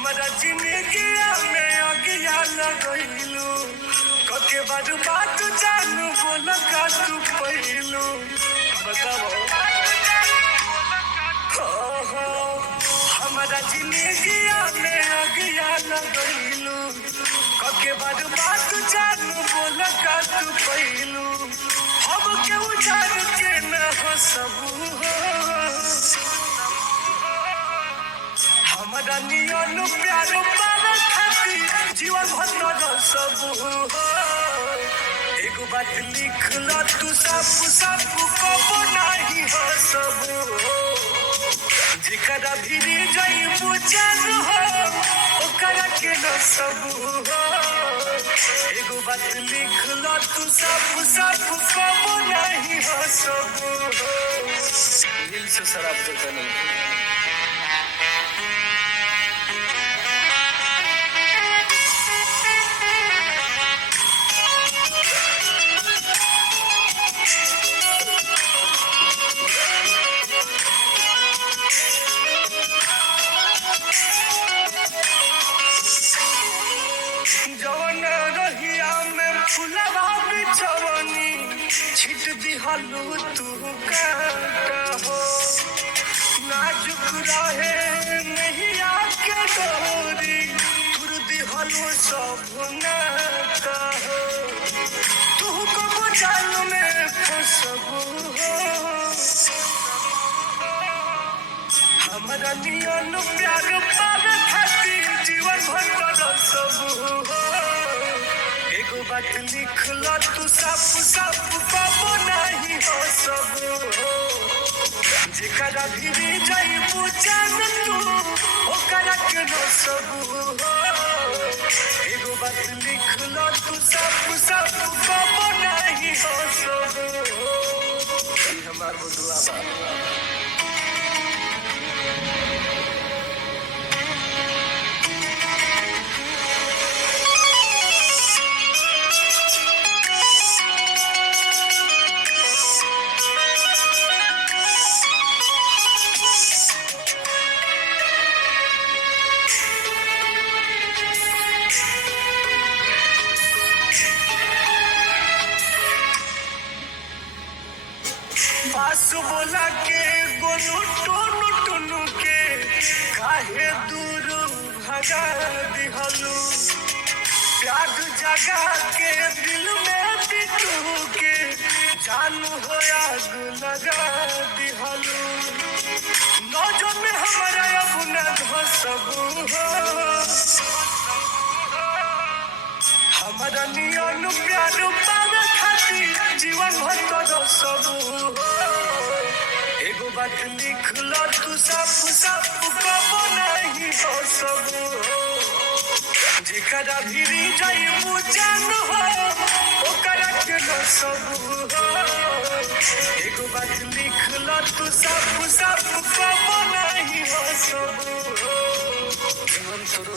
हमारा जिंदगी में अगिया लगैलू कके बारू बात जानू बोल का तू पहिलू बताओ हमारा जिंदगी में अगिया लगैलू कके बारू बात जानू बोल का तू पहिलू अब के उजाड़ के न हो सबू हमारा नियन प्यार पार खाती जीवन भर सबू एगो बात लिख ल तू सब सब कबो नहीं हो सबू जिकरा भिरी जाइबू जान हो ओकरा के न सबू एगो बात लिख ल तू सब सब कबो नहीं हो सबू दिल से शराब देता नहीं जवन रहिया में फुलवा बिछवनी छिट दिहलू तू का हो नाजुक रहे नहीं आके डोरी तुर दिहलू सब ना हो तू को बचाल में फसबू हो हमारा नियन प्यार पार खाती जीवन भर सबू एगो बात लिख ल तू सब सब कबो नहीं हो सबू जेकरा भिरी जाइबू जान तू ओकरा के न सबू एगो बात लिख ल तू सब सब कबो नहीं हो सबू हमार दुआ बा पास बोला के गोलू टोनू टोनू के काहे दूर भगा दिहलू प्यार जगा के दिल में बिटू के जानू हो आग लगा दिहलू नौजो में हमारा अब न धसबू हमारा नियन प्यार पार खाती जीवन भर सबू एगो बात लिख ल तू सब सब कबो नहीं हो सबू जेकरा भिरी जाइबू जान हो ओकरा के न सबू एगो बात लिख ल तू सब सब कबो नहीं हो सबू जीवन तोरो